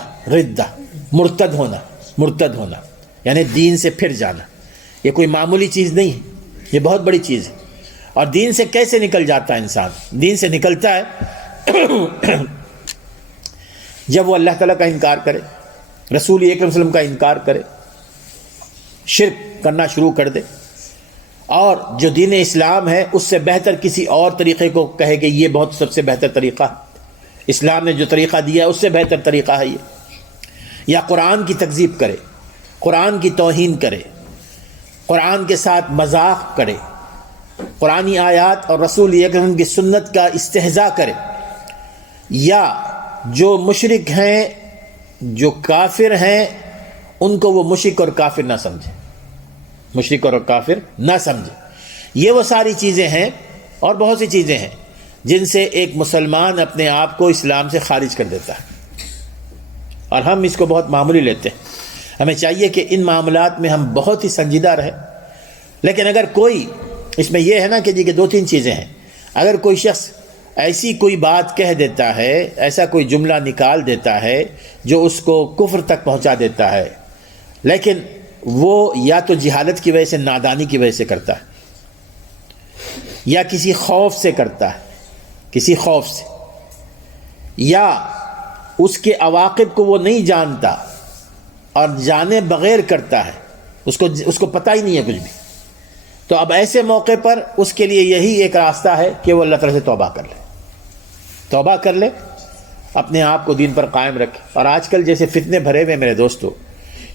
مرتد ہونا، یعنی دین سے پھر جانا۔ یہ کوئی معمولی چیز نہیں ہے، یہ بہت بڑی چیز ہے۔ اور دین سے کیسے نکل جاتا ہے انسان؟ دین سے نکلتا ہے جب وہ اللہ تعالیٰ کا انکار کرے، رسول اکرم صلی اللہ علیہ وسلم کا انکار کرے، شرک کرنا شروع کر دے، اور جو دین اسلام ہے اس سے بہتر کسی اور طریقے کو کہے کہ یہ بہت سب سے بہتر طریقہ ہے، اسلام نے جو طریقہ دیا ہے اس سے بہتر طریقہ ہے یہ، یا قرآن کی تکذیب کرے، قرآن کی توہین کرے، قرآن کے ساتھ مذاق کرے، قرآنی آیات اور رسول اکرم کی سنت کا استہزاء کرے، یا جو مشرک ہیں، جو کافر ہیں، ان کو وہ مشرک اور کافر نہ سمجھے، مشرک اور کافر نہ سمجھے۔ یہ وہ ساری چیزیں ہیں اور بہت سی چیزیں ہیں جن سے ایک مسلمان اپنے آپ کو اسلام سے خارج کر دیتا ہے، اور ہم اس کو بہت معمولی لیتے ہیں۔ ہمیں چاہیے کہ ان معاملات میں ہم بہت ہی سنجیدہ رہیں. لیکن اگر کوئی اس میں یہ ہے نا کہ جی کہ دو تین چیزیں ہیں. اگر کوئی شخص ایسی کوئی بات کہہ دیتا ہے, ایسا کوئی جملہ نکال دیتا ہے جو اس کو کفر تک پہنچا دیتا ہے, لیکن وہ یا تو جہالت کی وجہ سے, نادانی کی وجہ سے کرتا ہے, یا کسی خوف سے کرتا ہے, کسی خوف سے, یا اس کے عواقب کو وہ نہیں جانتا اور جانے بغیر کرتا ہے, اس کو پتہ ہی نہیں ہے کچھ بھی, تو اب ایسے موقع پر اس کے لیے یہی ایک راستہ ہے کہ وہ اللہ تعالیٰ سے توبہ کر لے, توبہ کر لے, اپنے آپ کو دین پر قائم رکھے. اور آج کل جیسے فتنے بھرے ہوئے میرے دوستو,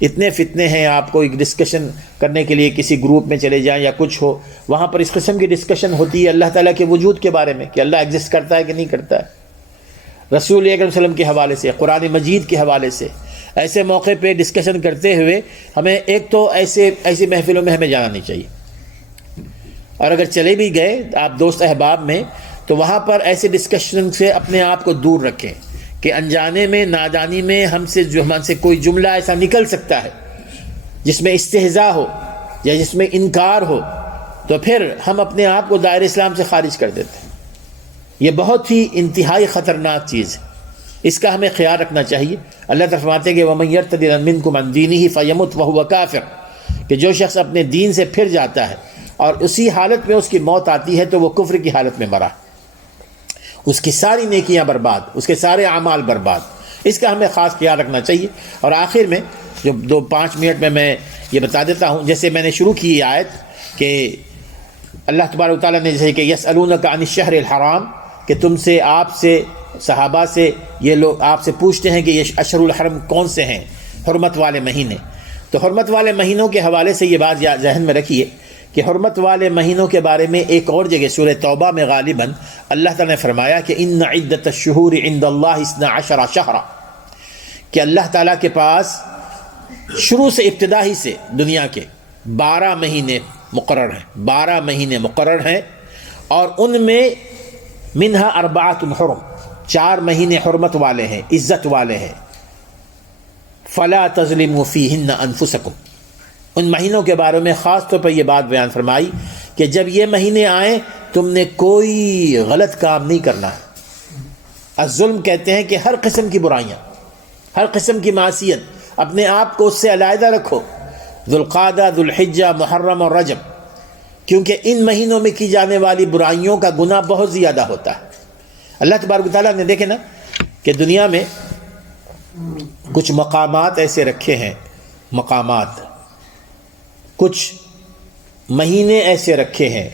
اتنے فتنے ہیں, آپ کو ایک ڈسکشن کرنے کے لیے کسی گروپ میں چلے جائیں یا کچھ ہو, وہاں پر اس قسم کی ڈسکشن ہوتی ہے اللہ تعالیٰ کے وجود کے بارے میں کہ اللہ ایگزسٹ کرتا ہے کہ نہیں کرتا ہے, رسول اکرم صلی اللہ علیہ وسلم کے حوالے سے, قرآن مجید کے حوالے سے. ایسے موقع پہ ڈسکشن کرتے ہوئے ہمیں ایک تو ایسی محفلوں میں ہمیں جانا نہیں چاہیے, اور اگر چلے بھی گئے آپ دوست احباب میں, تو وہاں پر ایسے ڈسکشن سے اپنے آپ کو دور رکھیں کہ انجانے میں, نادانی میں ہم سے کوئی جملہ ایسا نکل سکتا ہے جس میں استہزاء ہو یا جس میں انکار ہو, تو پھر ہم اپنے آپ کو دائرہ اسلام سے خارج کر دیتے ہیں. یہ بہت ہی انتہائی خطرناک چیز ہے, اس کا ہمیں خیال رکھنا چاہیے. اللہ تعالیٰ فرماتے ہیں کہ وَمَن يَرْتَدِدْ مِنْكُمْ عَنْ دِينِهِ فَيَمُتْ وَهُوَ كَافِرٌ, کہ جو شخص اپنے دین سے پھر جاتا ہے اور اسی حالت میں اس کی موت آتی ہے تو وہ کفر کی حالت میں مرا, اس کی ساری نیکیاں برباد, اس کے سارے اعمال برباد. اس کا ہمیں خاص خیال رکھنا چاہیے. اور آخر میں جو 2-5 منٹ میں یہ بتا دیتا ہوں, جیسے میں نے شروع کی یہ آیت کہ اللہ تبارک و تعالیٰ نے جیسے کہ یسألونک عن الشہر الحرام, کہ تم سے, آپ سے, صحابہ سے یہ لوگ آپ سے پوچھتے ہیں کہ یہ اشہر الحرم کون سے ہیں, حرمت والے مہینے. تو حرمت والے مہینوں کے حوالے سے یہ بات ذہن میں رکھیے کہ حرمت والے مہینوں کے بارے میں ایک اور جگہ سورہ توبہ میں غالباً اللہ تعالیٰ نے فرمایا کہ ان عدت الشہور عند اللہ 12 شہرا, کہ اللہ تعالیٰ کے پاس شروع سے, ابتدا ہی سے دنیا کے 12 مہینے مقرر ہیں, 12 مہینے مقرر ہیں, اور ان میں منہا 4 حرم, 4 مہینے حرمت والے ہیں, عزت والے ہیں. فلا تظلموا فیہن انفسکم, ان مہینوں کے بارے میں خاص طور پر یہ بات بیان فرمائی کہ جب یہ مہینے آئیں تم نے کوئی غلط کام نہیں کرنا. الظلم کہتے ہیں کہ ہر قسم کی برائیاں, ہر قسم کی معصیت, اپنے آپ کو اس سے علیحدہ رکھو. ذوالقعدہ, ذوالحجہ, محرم اور رجب, کیونکہ ان مہینوں میں کی جانے والی برائیوں کا گناہ بہت زیادہ ہوتا ہے. اللہ تبارک و تعالیٰ نے دیکھے نا کہ دنیا میں کچھ مقامات ایسے رکھے ہیں, مقامات, کچھ مہینے ایسے رکھے ہیں,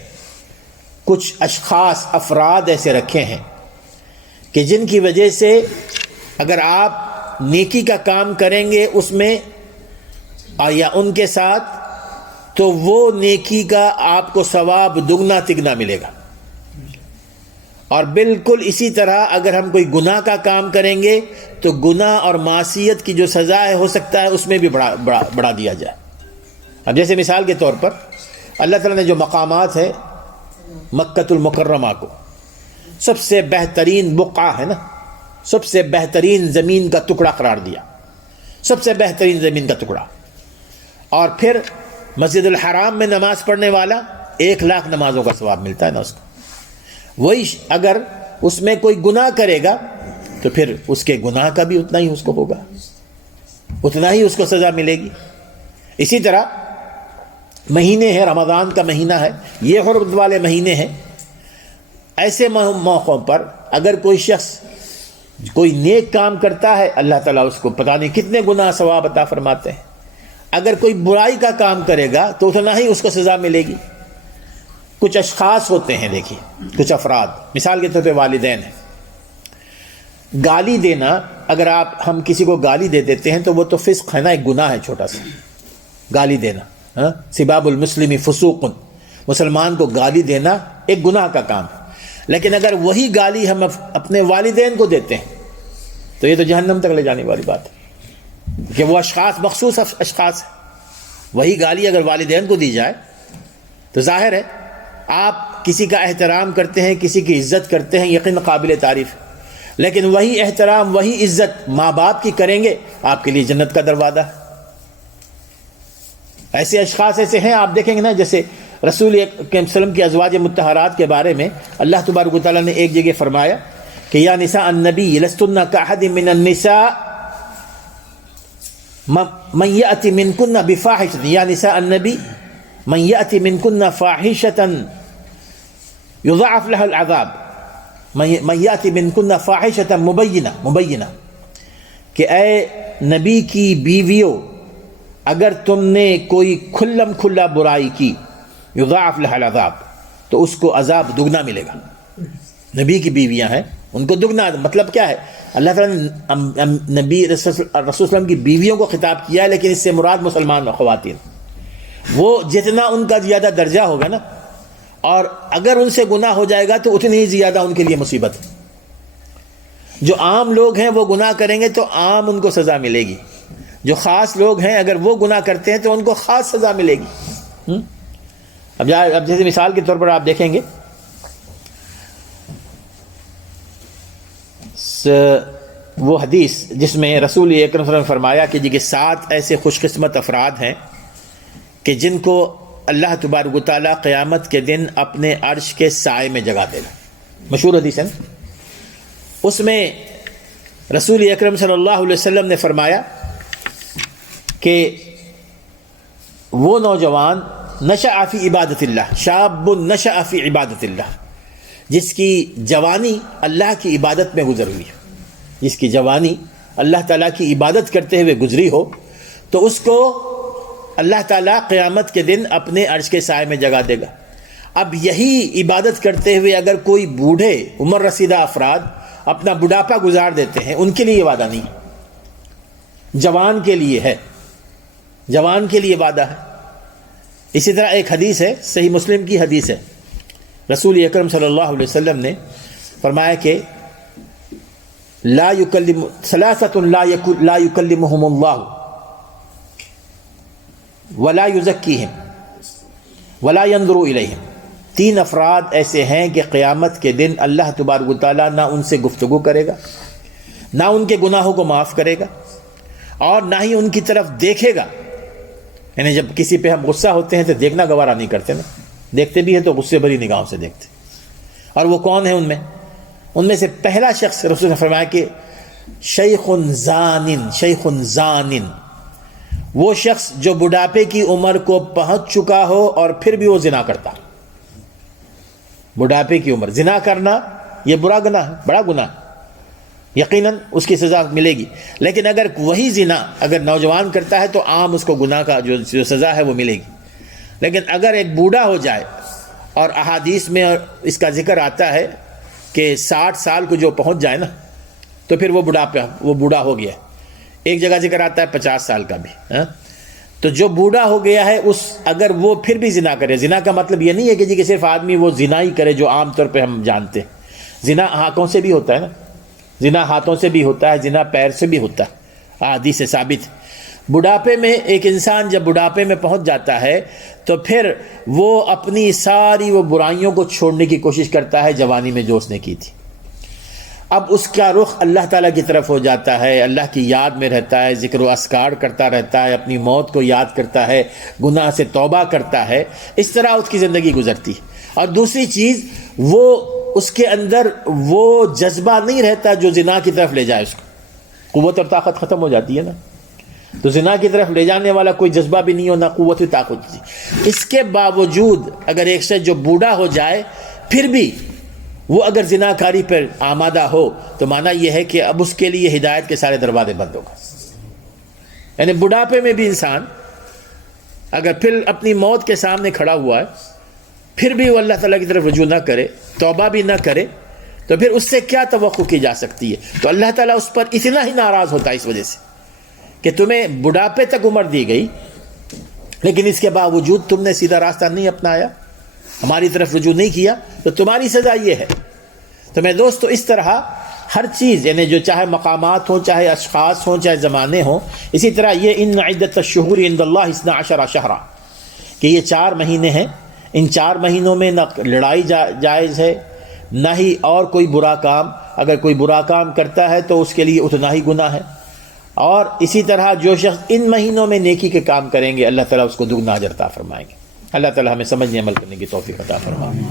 کچھ اشخاص, افراد ایسے رکھے ہیں کہ جن کی وجہ سے اگر آپ نیکی کا کام کریں گے اس میں یا ان کے ساتھ, تو وہ نیکی کا آپ کو ثواب دگنا تگنا ملے گا. اور بالکل اسی طرح اگر ہم کوئی گناہ کا کام کریں گے تو گناہ اور معصیت کی جو سزا ہے ہو سکتا ہے اس میں بھی بڑھا دیا جائے. اب جیسے مثال کے طور پر اللہ تعالیٰ نے جو مقامات ہے, مکۃ المکرمہ کو سب سے بہترین بقعہ ہے نا, سب سے بہترین زمین کا ٹکڑا قرار دیا, سب سے بہترین زمین کا ٹکڑا. اور پھر مسجد الحرام میں نماز پڑھنے والا 1,00,000 نمازوں کا ثواب ملتا ہے نا اس کو. وہی اگر اس میں کوئی گناہ کرے گا تو پھر اس کے گناہ کا بھی اتنا ہی اس کو ہوگا, اتنا ہی اس کو سزا ملے گی. اسی طرح مہینے ہیں, رمضان کا مہینہ ہے, یہ حرمت والے مہینے ہیں. ایسے موقعوں پر اگر کوئی شخص کوئی نیک کام کرتا ہے, اللہ تعالیٰ اس کو پتہ نہیں کتنے گناہ ثواب عطا فرماتے ہیں. اگر کوئی برائی کا کام کرے گا تو اتنا ہی اس کو سزا ملے گی. کچھ اشخاص ہوتے ہیں, دیکھیے کچھ افراد, مثال کے طور پہ والدین ہیں. گالی دینا, اگر ہم کسی کو گالی دے دیتے ہیں تو وہ تو فسق ہے نا, ایک گناہ ہے چھوٹا سا گالی دینا. سباب المسلم فسوق, مسلمان کو گالی دینا ایک گناہ کا کام ہے. لیکن اگر وہی گالی ہم اپنے والدین کو دیتے ہیں تو یہ تو جہنم تک لے جانے والی بات ہے, کہ وہ اشخاص مخصوص اشخاص ہیں. وہی گالی اگر والدین کو دی جائے تو ظاہر ہے آپ کسی کا احترام کرتے ہیں, کسی کی عزت کرتے ہیں, یقین قابل تعریف ہے. لیکن وہی احترام, وہی عزت ماں باپ کی کریں گے, آپ کے لیے جنت کا دروازہ ہے. ایسے اشخاص ایسے ہیں آپ دیکھیں گے نا، جیسے رسول اکرم صلی اللہ علیہ وسلم کی ازواج مطہرات کے بارے میں اللہ تبارک و تعالیٰ نے ایک جگہ فرمایا کہ یا نساء النبی لستن کاحد من النساء من یأتی منکن بفاحشۃ، یا نساء النبی من یأتی منکن فاحشۃ یضاعف لها العذاب، من یأتی منکن فاحشۃ مبینہ، کہ اے نبی کی بیویوں اگر تم نے کوئی کھلم کھلا برائی کی، یضاعف لها العذاب، تو اس کو عذاب دگنا ملے گا۔ نبی کی بیویاں ہیں، ان کو دگنا، مطلب کیا ہے؟ اللہ تعالیٰ نے نبی رسول صلی اللہ علیہ وسلم کی بیویوں کو خطاب کیا ہے، لیکن اس سے مراد مسلمان خواتین، وہ جتنا ان کا زیادہ درجہ ہوگا نا، اور اگر ان سے گناہ ہو جائے گا تو اتنی ہی زیادہ ان کے لیے مصیبت ہے۔ جو عام لوگ ہیں وہ گناہ کریں گے تو عام ان کو سزا ملے گی، جو خاص لوگ ہیں اگر وہ گناہ کرتے ہیں تو ان کو خاص سزا ملے گی۔ اب جیسے مثال کے طور پر آپ دیکھیں گے وہ حدیث جس میں رسول اکرم صلی اللہ علیہ وسلم نے فرمایا کہ یہ 7 ایسے خوش قسمت افراد ہیں کہ جن کو اللہ تبارک و تعالیٰ قیامت کے دن اپنے عرش کے سائے میں جگہ دے گا۔ مشہور حدیث ہے نا؟ اس میں رسول اکرم صلی اللہ علیہ وسلم نے فرمایا کہ وہ نوجوان نشأ فی عبادت اللہ، شاب نشأ فی عبادت اللہ، جس کی جوانی اللہ کی عبادت میں گزر ہوئی، جس کی جوانی اللہ تعالیٰ کی عبادت کرتے ہوئے گزری ہو، تو اس کو اللہ تعالیٰ قیامت کے دن اپنے عرش کے سائے میں جگہ دے گا۔ اب یہی عبادت کرتے ہوئے اگر کوئی بوڑھے عمر رسیدہ افراد اپنا بڑھاپا گزار دیتے ہیں، ان کے لیے یہ وعدہ نہیں، جوان کے لیے ہے، جوان کے لیے وعدہ ہے۔ اسی طرح ایک حدیث ہے، صحیح مسلم کی حدیث ہے، رسول اکرم صلی اللہ علیہ وسلم نے فرمایا کہ لا ثلاثۃ لا یکلمہم اللہ ولا یزکیہم ولا ینظر الیہم، 3 افراد ایسے ہیں کہ قیامت کے دن اللہ تبارک و تعالیٰ نہ ان سے گفتگو کرے گا، نہ ان کے گناہوں کو معاف کرے گا، اور نہ ہی ان کی طرف دیکھے گا۔ یعنی جب کسی پہ ہم غصہ ہوتے ہیں تو دیکھنا گوارا نہیں کرتے نا، دیکھتے بھی ہیں تو غصے بھری نگاہوں سے دیکھتے۔ اور وہ کون ہیں ان میں سے پہلا شخص رسول نے فرمایا کہ شیخ زان، وہ شخص جو بڑھاپے کی عمر کو پہنچ چکا ہو اور پھر بھی وہ زنا کرتا۔ بڑھاپے کی عمر، زنا کرنا یہ برا گناہ ہے، بڑا گناہ ہے، یقیناً اس کی سزا ملے گی، لیکن اگر وہی زنا اگر نوجوان کرتا ہے تو عام اس کو گناہ کا جو سزا ہے وہ ملے گی۔ لیکن اگر ایک بوڑھا ہو جائے، اور احادیث میں اس کا ذکر آتا ہے کہ 60 سال کو جو پہنچ جائے نا تو پھر وہ بوڑھا ہو گیا۔ ایک جگہ ذکر آتا ہے 50 سال کا بھی، تو جو بوڑھا ہو گیا ہے اگر وہ پھر بھی زنا کرے، زنا کا مطلب یہ نہیں ہے کہ صرف آدمی وہ زنا ہی کرے جو عام طور پہ ہم جانتے ہیں، زنا آنکھوں سے بھی ہوتا ہے نا، زنا ہاتھوں سے بھی ہوتا ہے، زنا پیر سے بھی ہوتا ہے، احادیث سے ثابت۔ بڑھاپے میں ایک انسان جب بڑھاپے میں پہنچ جاتا ہے تو پھر وہ اپنی ساری وہ برائیوں کو چھوڑنے کی کوشش کرتا ہے جوانی میں جو اس نے کی تھی۔ اب اس کا رخ اللہ تعالیٰ کی طرف ہو جاتا ہے، اللہ کی یاد میں رہتا ہے، ذکر و اذکار کرتا رہتا ہے، اپنی موت کو یاد کرتا ہے، گناہ سے توبہ کرتا ہے، اس طرح اس کی زندگی گزرتی ہے۔ اور دوسری چیز، وہ اس کے اندر وہ جذبہ نہیں رہتا جو زنا کی طرف لے جائے اس کو، قوت اور طاقت ختم ہو جاتی ہے نا، تو زنا کی طرف لے جانے والا کوئی جذبہ بھی نہیں ہو، نہ قوت و طاقت تھی۔ اس کے باوجود اگر ایک شخص جو بوڑھا ہو جائے پھر بھی وہ اگر زنا کاری پر آمادہ ہو تو معنی یہ ہے کہ اب اس کے لیے ہدایت کے سارے دروازے بند ہو گئے۔ یعنی بڑھاپے میں بھی انسان اگر پھر اپنی موت کے سامنے کھڑا ہوا ہے پھر بھی وہ اللہ تعالیٰ کی طرف رجوع نہ کرے، توبہ بھی نہ کرے، تو پھر اس سے کیا توقع کی جا سکتی ہے؟ تو اللہ تعالیٰ اس پر اتنا ہی ناراض ہوتا ہے اس وجہ سے کہ تمہیں بڑھاپے تک عمر دی گئی لیکن اس کے باوجود تم نے سیدھا راستہ نہیں اپنایا، ہماری طرف رجوع نہیں کیا، تو تمہاری سزا یہ ہے۔ تو میں دوستو اس طرح ہر چیز، یعنی جو چاہے مقامات ہوں، چاہے اشخاص ہوں، چاہے زمانے ہوں، اسی طرح یہ ان عدت الشہور عند اللہ 12 شہرا، کہ یہ 4 مہینے ہیں، ان 4 مہینوں میں نہ لڑائی جائز ہے، نہ ہی اور کوئی برا کام، اگر کوئی برا کام کرتا ہے تو اس کے لیے اتنا ہی گناہ ہے، اور اسی طرح جو شخص ان مہینوں میں نیکی کے کام کریں گے اللہ تعالیٰ اس کو دگنا اجر عطا فرمائیں گے۔ اللہ تعالیٰ ہمیں سمجھنے عمل کرنے کی توفیق عطا فرمائے۔